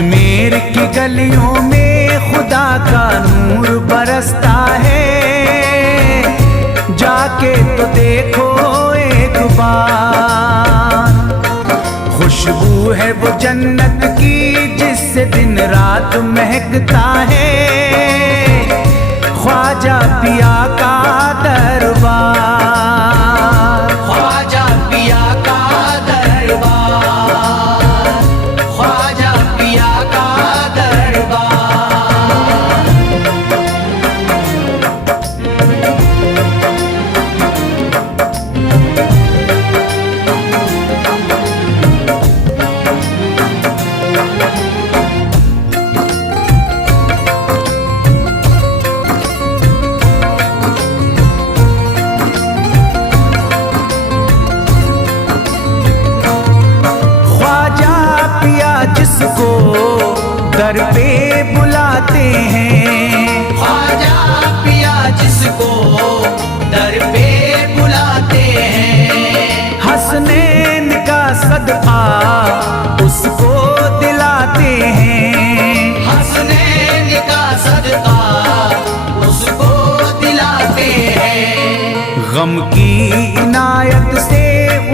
अजमेर की गलियों में खुदा का नूर बरसता है, जाके तो देखो एक बार। खुशबू है वो जन्नत की जिससे दिन रात महकता है, ख्वाजा पिया का दरबार। ख्वाजा पिया का दरबार, ख्वाजा पिया का दरबार। जिसको दर पे बुलाते हैं, ख्वाजा पिया जिसको दर पे बुलाते हैं, हसनैन का सदका उसको दिलाते हैं, हसनैन का सदका उसको दिलाते हैं। गम की इनायत से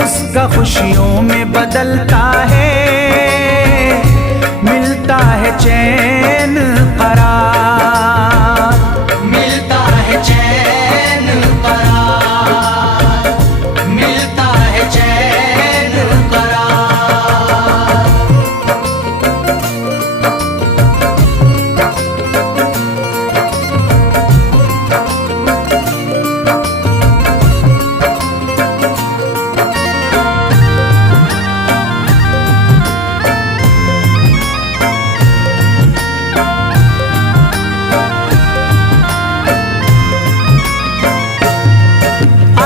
उसका खुशियों में बदलता है, मिलता है चैन करार, मिलता है चैन करार, मिलता है चैन करार।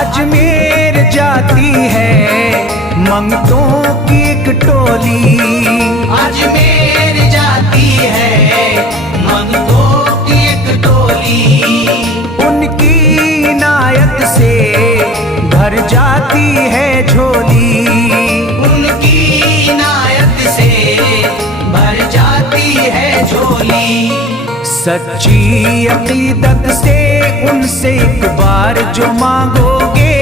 अजमेर जाती है मंगतों की एक टोली, अजमेर जाती है मंगतों की एक टोली, उनकी इनायत से भर जाती है झोली, उनकी इनायत से भर जाती है झोली। सच्ची अकीदत से उनसे एक बार जो मांगोगे,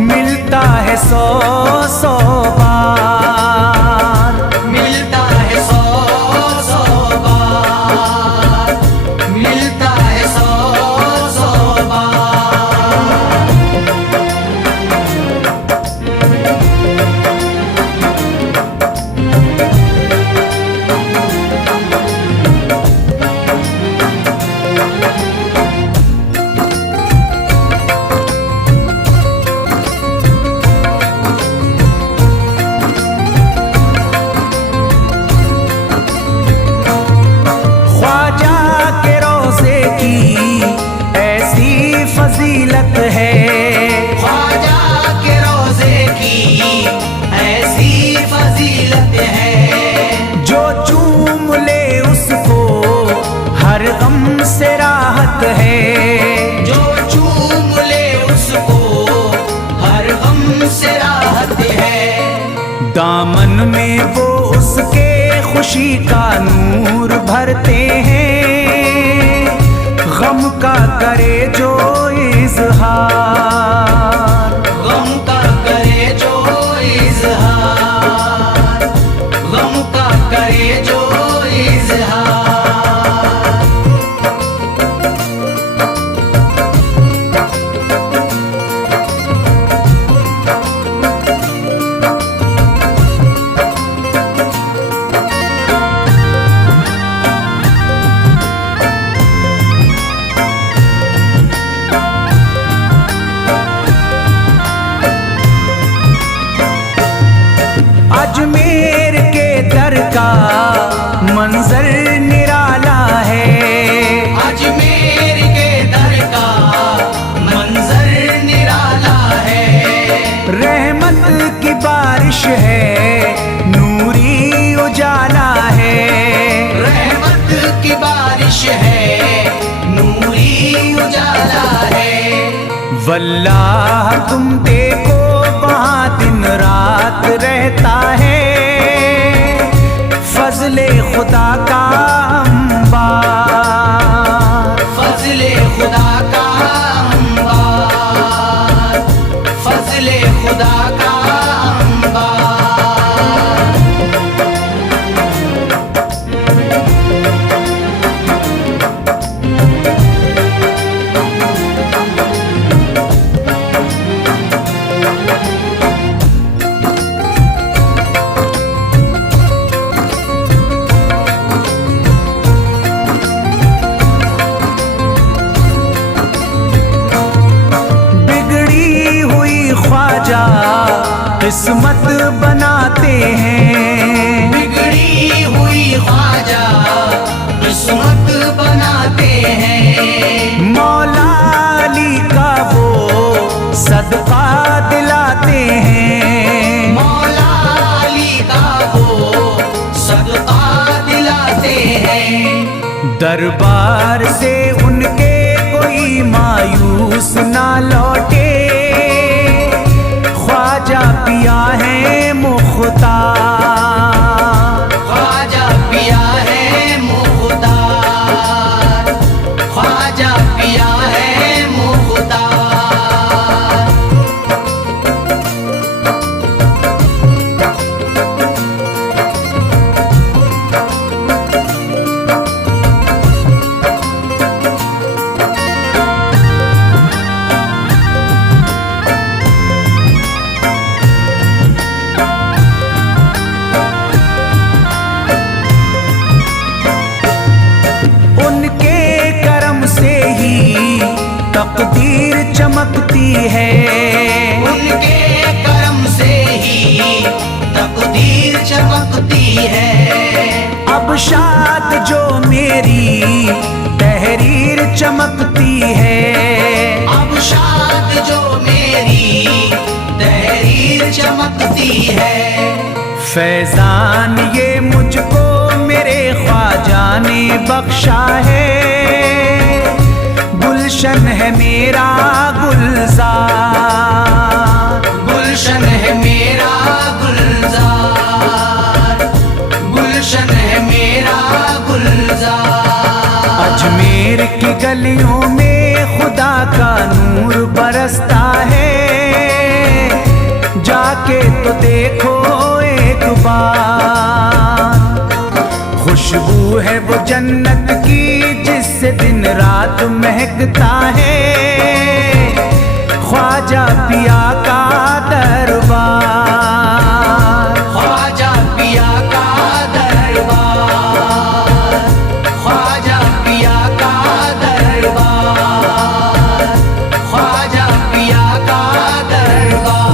मिलता है 100 बार, मिलता है 100 बार, मिलता है 100 बार। फजीलत है ख्वाजा के रोज़े की ऐसी फजीलत है, जो चूम ले उसको हर गम से राहत है, जो चूम ले उसको हर गम से राहत है। दामन में वो उसके खुशी का नूर भरते हैं, गम का करे जो इज़हार, गम का करे जो इज़हार, गम का करे जो इज़हार। अजमेर के दर का मंजर निराला है, अजमेर के दर का मंजर निराला है। रहमत की बारिश है, नूरी उजाला है, रहमत की बारिश है, नूरी उजाला है। वल्लाह तुम देखो वहाँ दिन रात रहता है, फजले खुदा का अंबार, फजले खुदा का अंबार, फजले खुदा का अंबार। किस्मत बनाते हैं, बिगड़ी हुई ख्वाजा किस्मत बनाते हैं। मौला अली का वो सदका दिलाते हैं, मौला अली का वो सदका दिलाते हैं। दरबार से उनके कोई मायूस ना लौटे, ख्वाजा पिया है मुख्तार, ख्वाजा पिया है मुख्तार, ख्वाजा पिया है मुख्तार। तकदीर चमकती है, उनके करम से ही तकदीर चमकती है। अब शाद जो मेरी तहरीर चमकती है, अब शाद जो मेरी तहरीर चमकती है। फैजान ये मुझको मेरे ख्वाजा ने बख्शा है, गुलशन है मेरा गुलजार, गुलशन है मेरा गुलजार, गुलशन है मेरा गुलजार। अजमेर की गलियों में खुदा का नूर बरसता है, जाके तो देखो एक बार। खुशबू है वो जन्नत की जिससे दिन रात महकता है, ख्वाजा पिया का दरबार, ख्वाजा पिया का दरबार, ख्वाजा पिया का दरबार, ख्वाजा पिया का दरबार।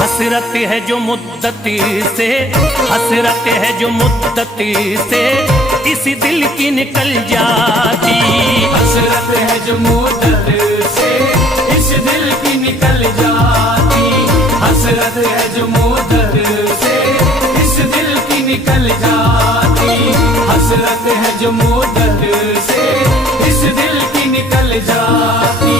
हसरत है जो मुद्दती से, हसरत है जो मुद्दती से इसी दिल की निकल जाती। हसरत है जो मुद्दत से इस दिल की निकल जाती। हसरत है जो मुद्दत से इस दिल की निकल जाती। हसरत है जो मुद्दत से इस दिल की निकल जाती।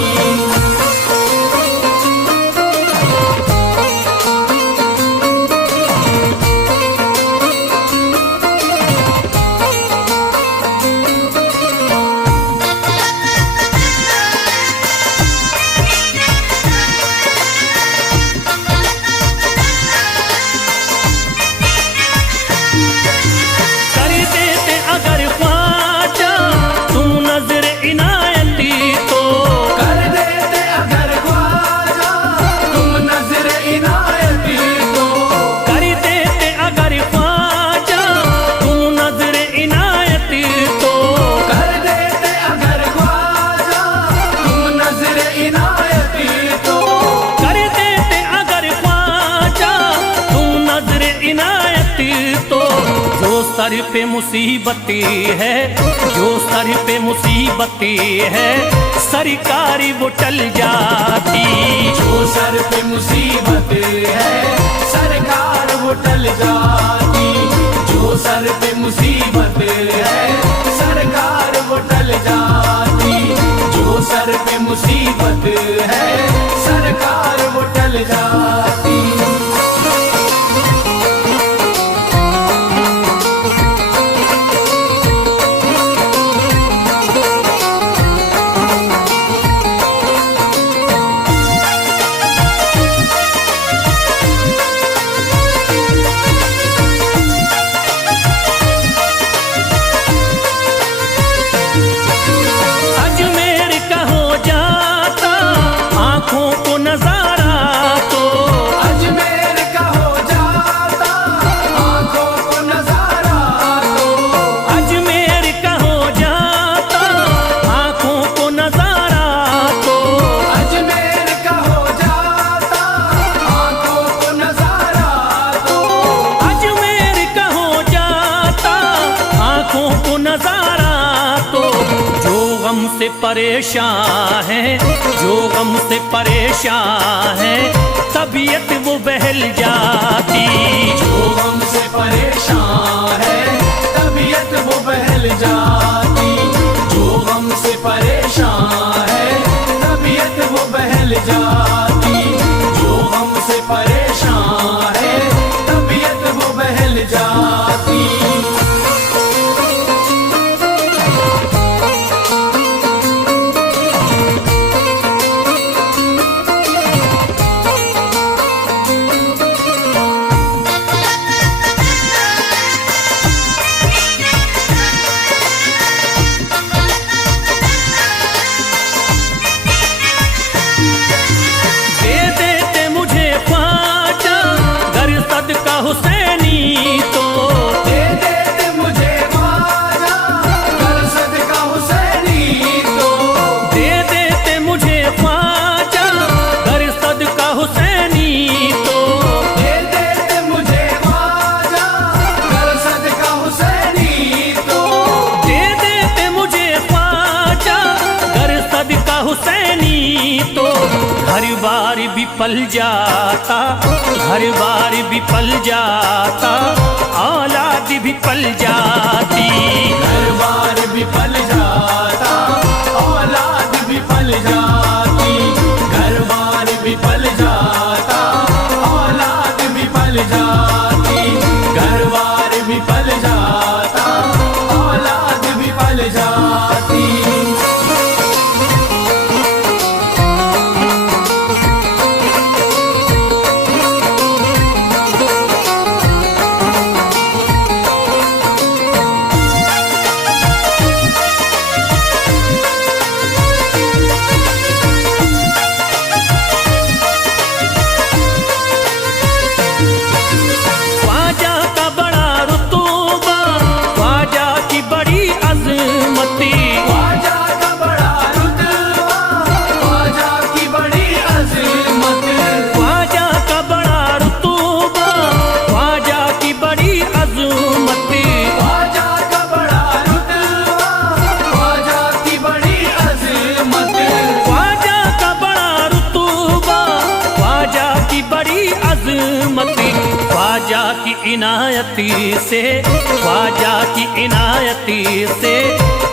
सर पे मुसीबती है, जो सर पे मुसीबती है, सरकारी वो टल जाती। जो सर पे मुसीबत है सरकार वो टल जाती। जो सर पे मुसीबत है सरकार वो टल जाती। जो सर पे मुसीबत है सरकार वो टल जाती। अजमेर का हो जाता आंखों को नजारा तो, अजमेर का हो जाता आंखों को नजारा तो। अजमेर का हो जाता आंखों को नजारा तो, अजमेर का हो जाता आंखों को नजारा तो। अजमेर का हो जाता आंखों को नजारा तो। जो गम से परेशान है, जो गम से परेशान है, तबीयत वो बहल जाती। जो हमसे परेशान है तबीयत वो बहल जाती। जो हमसे परेशान है तबीयत वो बहल जाती। जो हमसे परेशान है तबीयत वो बहल जाती। दे देते मुझे ख्वाजा गर सदका हुसैनी तो, दे देते मुझे ख्वाजा कर सदका हुसैनी तो। दे देते मुझे ख्वाजा गर सदका हुसैनी तो, दे देते मुझे ख्वाजा कर सदका हुसैनी तो। दे देते मुझे ख्वाजा गर सदका हुसैनी तो। हर बार भी पल जाता, हर बार भी पल जाता, औलाद भी पल जाती। हर बार भी पल जाता औलाद भी पल जाती। घर बार भी पल जाता औलाद भी पल जाती। घर बार भी पल जाता औलाद भी पल जाती। ख्वाजा का बड़ा रुतबा, ख्वाजा की बड़ी अजमती, ख्वाजा का बड़ा रुतबा ख्वाजा की बड़ी अज़मत। ख्वाजा का बड़ा रुतबा, ख्वाजा की बड़ी अजमती, ख्वाजा का बड़ा रुतबा ख्वाजा की बड़ी अज़मत। ख्वाजा का बड़ा रुतबा, ख्वाजा की बड़ी अजमती। ख्वाजा की इनायती से, ख्वाजा की इनायती से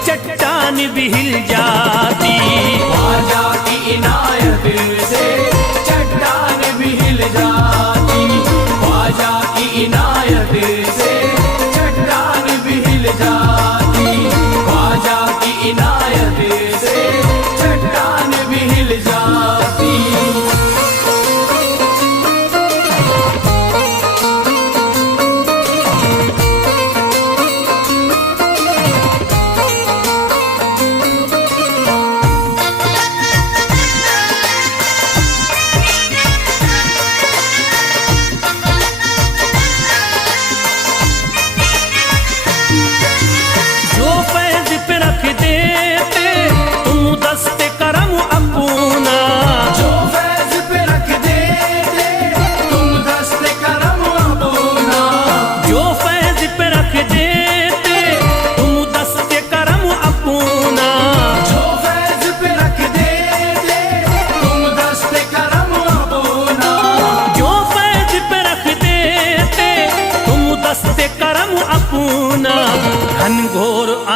चट्टान भी हिल जाती। ख्वाजा की इनायत से चट्टान भी हिल जाती। ख्वाजा की इनायत से चट्टान भी हिल जाती। ख्वाजा की इनायत से चट्टान भी हिल जाती।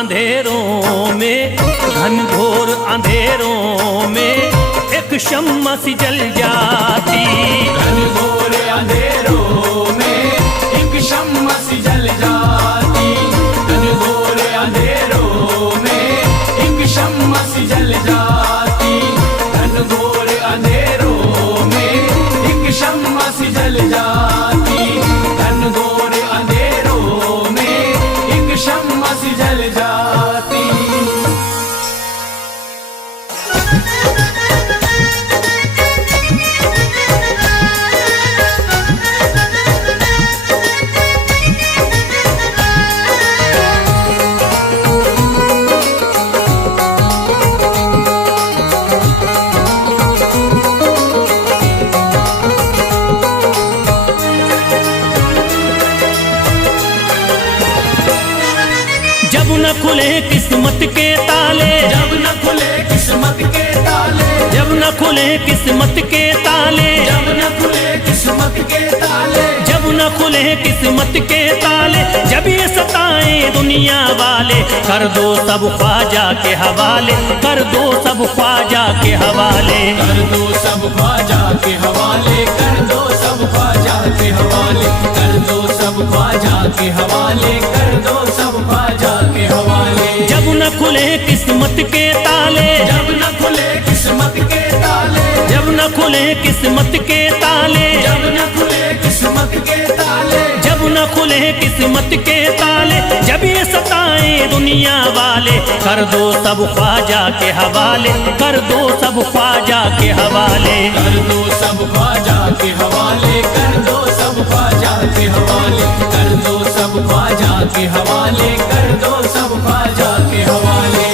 अंधेरों में, घनघोर अंधेरों में एक शम्मा सी जल जाती। घनघोर अंधेरों में एक शम्मा सी जल जाती। घनघोर अंधेरों में एक शम्मा सी जल जाती। घनघोर अंधेरों में एक शम्मा सी जल जाती। घनघोर अंधेरों में एक शम्मा सी जल जाती। जब न खुले किस्मत के ताले, जब न खुले किस्मत के ताले, जब न खुले किस्मत के ताले, जब न खुले किस्मत के ताले, जब न खुले किस्मत के ताले, जब ये सताए दुनिया वाले, कर दो सब ख्वाजा के हवाले, कर दो सब ख्वाजा के हवाले। कर दो सब ख्वाजा के हवाले, कर दो सब ख्वाजा के हवाले, कर दो सब ख्वाजा के हवाले, कर दो सब ख्वाजा के हवाले। जब न खुले किस्मत के ताले, जब न खुले किस्मत के ताले, जब न खुले किस्मत के ताले, जब न खुले किस्मत के ताले, जब न खुले किस्मत के ताले, जब ये सताए दुनिया वाले, कर दो सब ख्वाजा के हवाले, कर दो सब ख्वाजा के हवाले। कर दो सब ख्वाजा के हवाले, कर दो सब ख्वाजा के हवाले, कर दो सब ख्वाजा के हवाले, कर दो सब ख्वाजा के हवाले।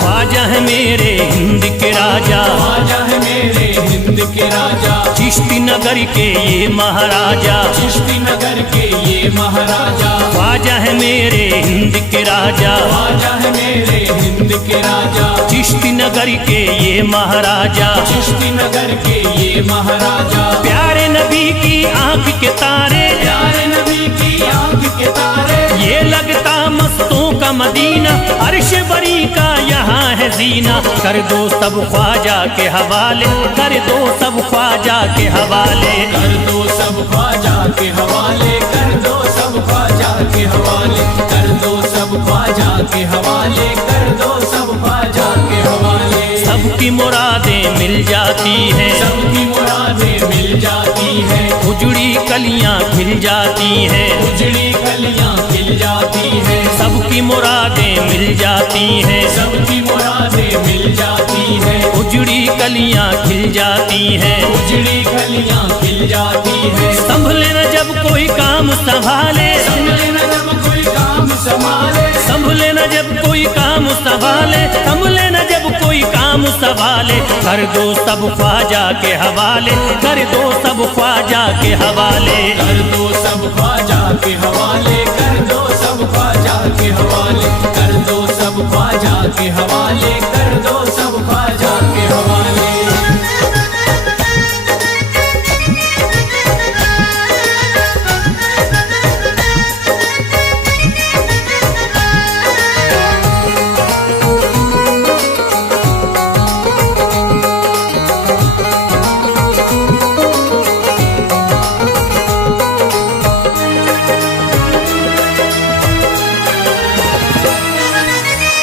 ख्वाजा है मेरे हिंद के राजा, ख्वाजा है मेरे हिंद के राजा, चिश्ती नगर के ये महाराजा, चिश्ती नगर के ये महाराजा। ख्वाजा है मेरे हिंद के राजा, ख्वाजा है मेरे हिंद के राजा, चिश्ती नगर के ये महाराजा। चिश्ती नगर के ये महाराजा। प्यारे नबी की आंख के तारे, प्यारे नबी की आंख के तारे, ये लगता मस्तों का मदीना, अर्श बरी का यहाँ है जीना। कर दो सब ख्वाजा के हवाले, कर दो सब ख्वाजा के हवाले। कर दो सब ख्वाजा के हवाले, कर दो सब ख्वाजा के हवाले, कर दो सब ख्वाजा के हवाले, कर दो सब ख्वाजा के हवाले। सबकी मुरादें मिल जाती हैं, सबकी मुरादें मिल जाती हैं, उजड़ी कलियां खिल जाती हैं, उजड़ी कलियां खिल जाती हैं। सबकी मुरादें मिल जाती हैं, सबकी मुरादें मिल जाती हैं, उजड़ी कलियां खिल जाती हैं। उजड़ी कलियां खिल जाती हैं। संभले न जब कोई काम संभाले, संभले न जब कोई काम संभाले, संभले न जब कोई काम संभाले, संभले न जब कोई काम संभाले। कर दो सब ख्वाजा के हवाले, कर दो सब ख्वाजा के हवाले। कर दो सब ख्वाजा के हवाले, कर दो सब ख्वाजा के हवाले, कर दो सब ख्वाजा के हवाले, कर दो सब ख्वाजा के हवाले।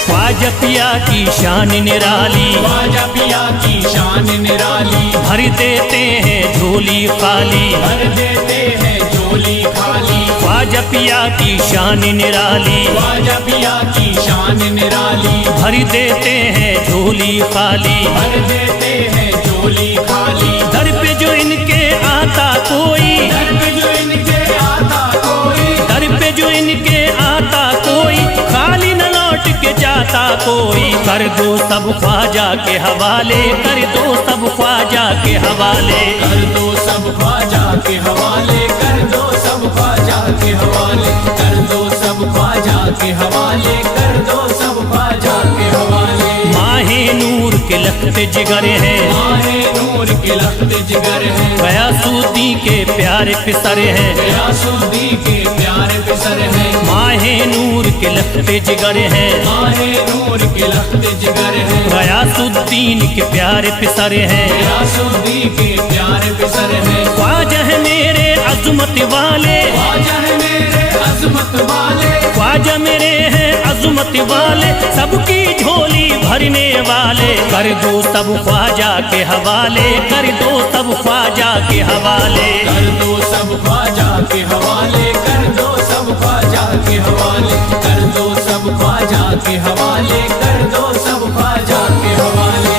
ख्वाजा पिया की शान निराली, ख्वाजा पिया की शान निराली, भर देते हैं झोली खाली, भर देते हैं झोली खाली। ख्वाजा पिया की शान निराली, ख्वाजा पिया की शान निराली, भर देते हैं झोली खाली, भर देते हैं झोली खाली। दर पे जो इनके आता कोई, दर पे जो इनके आता कोई, दर पे जो इनके आता कोई, खाली न लौट के जाता कोई, कर दो सब ख्वाजा के हवाले, कर दो सब ख्वाजा के हवाले। कर दो सब ख्वाजा के हवाले, कर दो सब ख्वाजा के हवाले, कर दो सब ख्वाजा के हवाले, कर दो सब ख्वाजा के हवाले। माहे नूर के लखते जिगर है, माहे नूर के लखते जिगर है, गयासुद्दीन के प्यारे पिसर है, गयासुद्दीन के प्यारे पिसर है। माहे नूर के लखते जिगर है, माहे नूर के लखते जिगर है, गयासुद्दीन के प्यारे पिसर है, गयासुद्दीन के प्यारे पिसर है। ख्वाजा है मेरे अज़मत वाले, ख्वाजा है मेरे अज़मत वाले, ख्वाजा मेरे हैं अज़मत वाले, सबकी झोली भरने वाले। कर दो सब ख्वाजा के हवाले, कर दो सब ख्वाजा के हवाले। कर दो सब ख्वाजा के हवाले, कर दो सब ख्वाजा के हवाले, कर दो सब ख्वाजा के हवाले, कर दो सब ख्वाजा के हवाले।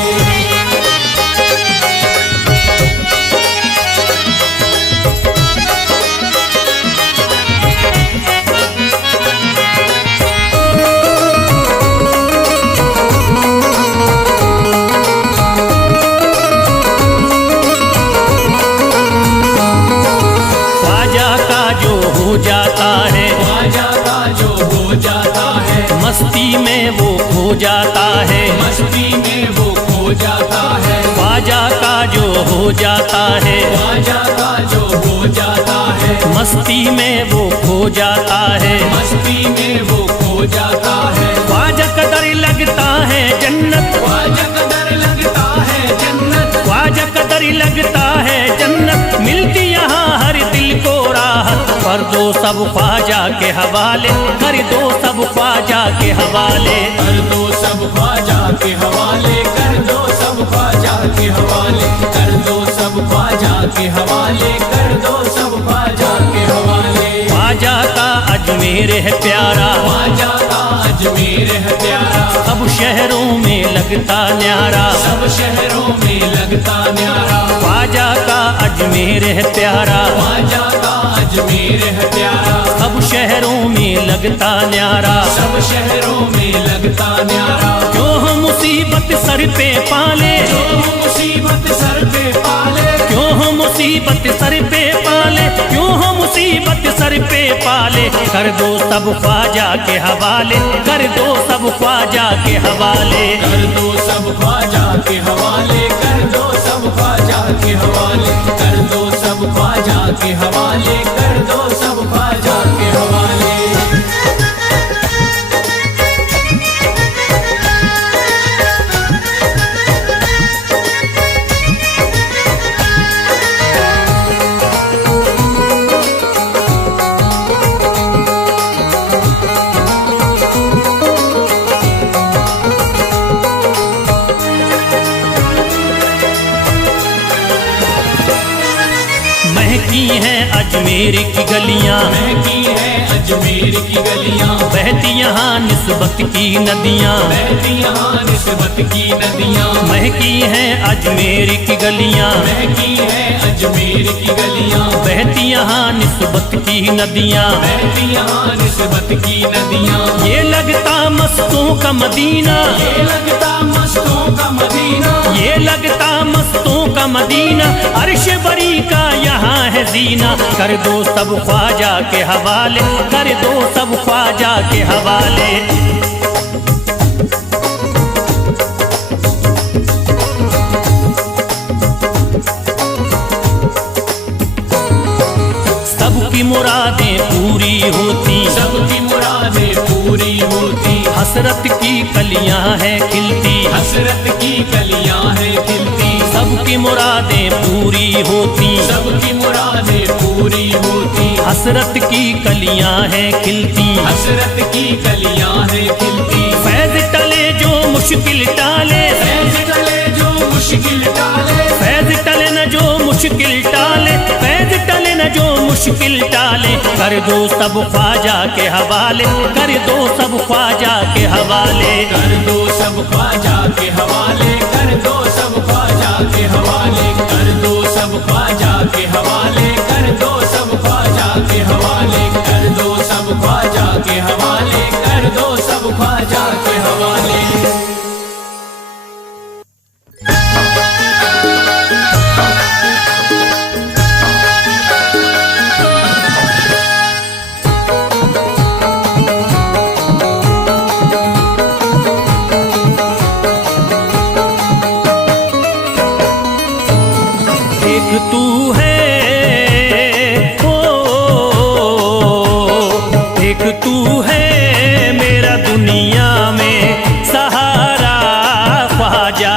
जाता है ख्वाजा का जो हो जाता है, मस्ती में वो खो जाता है, मस्ती में वो खो जाता है। ख्वाजा का जो हो जाता है, ख्वाजा का जो हो जाता है, मस्ती में वो खो जाता है, मस्ती में वो खो जाता है। ख्वाजा कदर लगता है जन्नत, ख्वाजा कदर लगता है जन्नत, ख्वाजा कदर लगता है जन्नत, मिलती यहाँ हर दिल को राहत। कर दो सब ख्वाजा के हवाले, कर दो सब ख्वाजा के हवाले। कर दो सब ख्वाजा के हवाले, कर दो सब ख्वाजा के हवाले, कर दो सब ख्वाजा के हवाले, कर दो सब ख्वाजा के हवाले। ख्वाजा का अजमेर है प्यारा, ख्वाजा का अजमेर है प्यारा, सब शहरों में लगता न्यारा, सब शहरों में लगता न्यारा। ख्वाजा का अजमेर है प्यारा, ख्वाजा का अजमेर है प्यारा, सब शहरों में लगता न्यारा, सब शहरों में लगता न्यारा। जो हम मुसीबत सर पे पाले, जो मुसीबत सर पे पाले, क्यों हम मुसीबत सर पे पाले, क्यों हम मुसीबत सर पे पाले। कर दो सब ख्वाजा के हवाले, कर दो सब ख्वाजा के हवाले। कर दो सब ख्वाजा के हवाले, कर दो सब ख्वाजा के हवाले, कर दो सब ख्वाजा के हवाले, कर दो सब ख्वाजा के हवाले। महकी हैं अजमेर की गलियां, महकी है अजमेर की गलियां, बहती यहाँ निस्बत की नदियाँ, बहती यहाँ निस्बत की नदियां। महकी हैं अजमेर की गलियां, महकी है अजमेर की गलियां, बहती यहाँ निस्बत की नदियाँ, बहती यहाँ निस्बत की नदियां। ये लगता मस्तों का मदीना, ये लगता मस्तों का मदीना, ये लगता मस्तों का मदीना, अर्श बरी का यहाँ है जीना। कर दो सब ख्वाजा के हवाले, कर दो सब ख्वाजा के हवाले। सबकी मुरादें पूरी होती, सबकी मुरादें पूरी होती, हसरत की कलियां हैं खिलती, हसरत की कलियां हैं खिलती। सबकी मुरादें पूरी होती, सबकी मुरादें पूरी होती, हसरत की कलियां हैं खिलती, हसरत की कलियां हैं खिलती। फैज टले जो मुश्किल टाले, फैज टले जो मुश्किल टाले, फैज टले न जो मुश्किल टाले, फैज टले न जो मुश्किल टाले। कर दो सब ख्वाजा के हवाले, कर दो सब ख्वाजा के हवाले। कर दो सब ख्वाजा के हवाले, कर दो सब ख्वाजा के हवाले, कर दो सब ख्वाजा के हवाले, कर दो सब ख्वाजा के हवाले, कर दो सब ख्वाजा के हवाले, कर दो सब ख्वाजा के हवाले। एक तू है, ओ एक तू है मेरा दुनिया में सहारा ख्वाजा।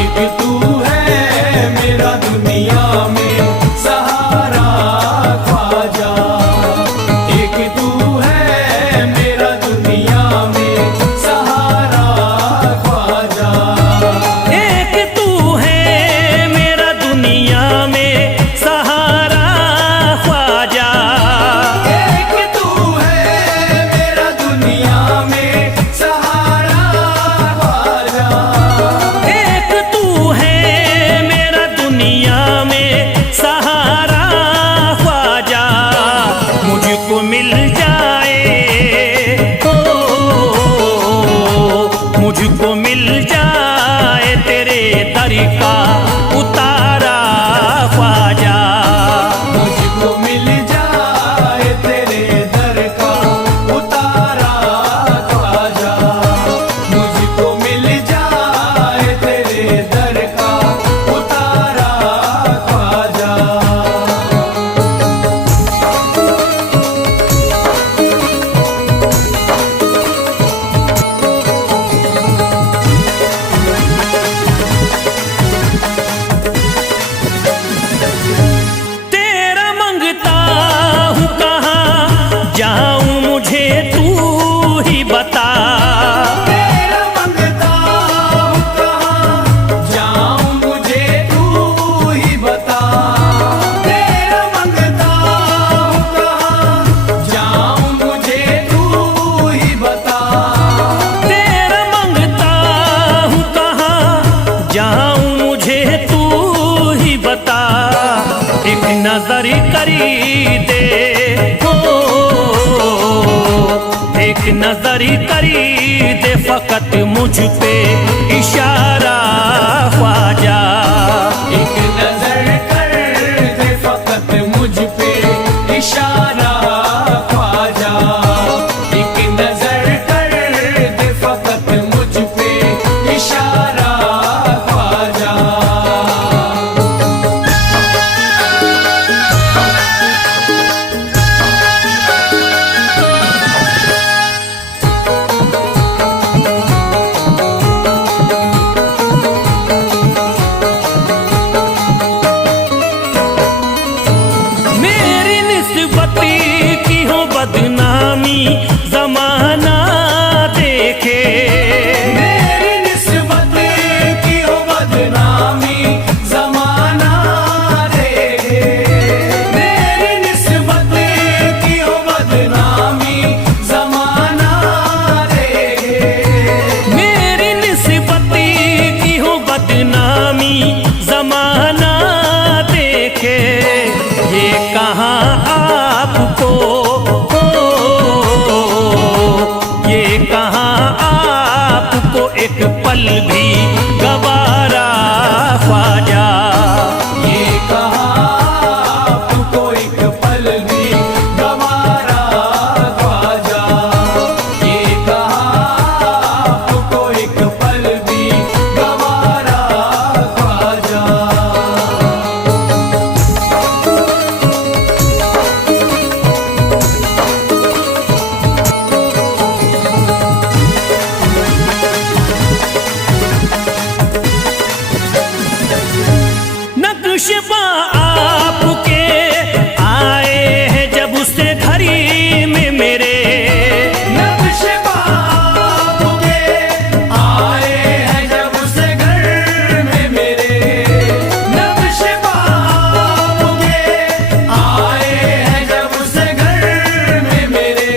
एक तू है मेरा दुनिया में सहारा ख्वाजा। एक तू है मेरा दुनिया में सहारा ख्वाजा। एक तू है मेरा दुनिया में सहारा ख्वाजा। एक तू है मेरा दुनिया में सहारा ख्वाजा। एक तू है मेरा दुनिया में सहारा ख्वाजा। मुझको मिल जाए, ओ मुझको मिल जाए तेरे दर का उतारा ख्वाजा। मुझको मिल जाए तेरे दर का उतारा ख्वाजा। मुझको मिल जाए तेरे दर का उतारा ख्वाजा। तेरा मंगता हूँ कहाँ जाऊँ मुझे तू ही बता। तेरा मंगता हूँ कहाँ जाऊँ मुझे तू ही बता। तेरा मंगता हूँ कहाँ जाऊँ मुझे तू ही बता। तेरा मंगता हूँ कहाँ जाऊँ मुझे तू ही बता। एक नजर करी दे, ओ एक नजर करी दे फकत मुझ पे इशारा ख्वाजा। एक नजर कर दे फकत मुझ पे इशारा ख्वाजा। एक नजर कर दे फकत मुझ पे इशारा ख्वाजा। मेरी निस्बत की हो बदनामी जमाना देखे। मेरी निस्बत की हो बदनामी जमाना देखे। मेरी निस्बत की हो बदनामी जमाना देखे। मेरी निस्बत की हो बदनामी जमाना देखे। ये कहाँ आपको, ये कहाँ आपको एक पल भी गवारा ख्वाजा। ये कहाँ आपको एक पल भी गवारा ख्वाजा। ये कहाँ आपको एक पल भी गवारा ख्वाजा। नक्शबा आपके आए हैं जब से घड़ी में मेरे। नक्शबा आपके आए हैं जब से घर में मेरे। नक्शबा आपके आए हैं जब से घर में मेरे।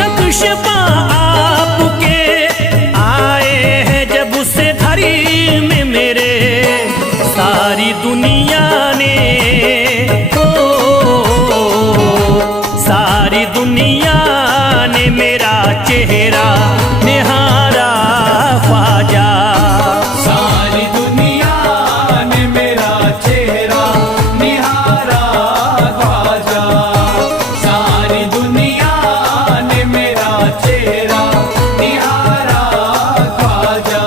नक्शबा आपके आए हैं जब से घड़ी में मेरे। सारी दुनिया ने, ओ सारी दुनिया ने मेरा चेहरा निहारा ख्वाजा। सारी दुनिया ने मेरा चेहरा निहारा ख्वाजा। सारी दुनिया ने मेरा चेहरा निहारा ख्वाजा।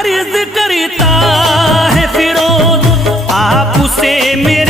अर्ज करता है फिरोज आपसे मेरे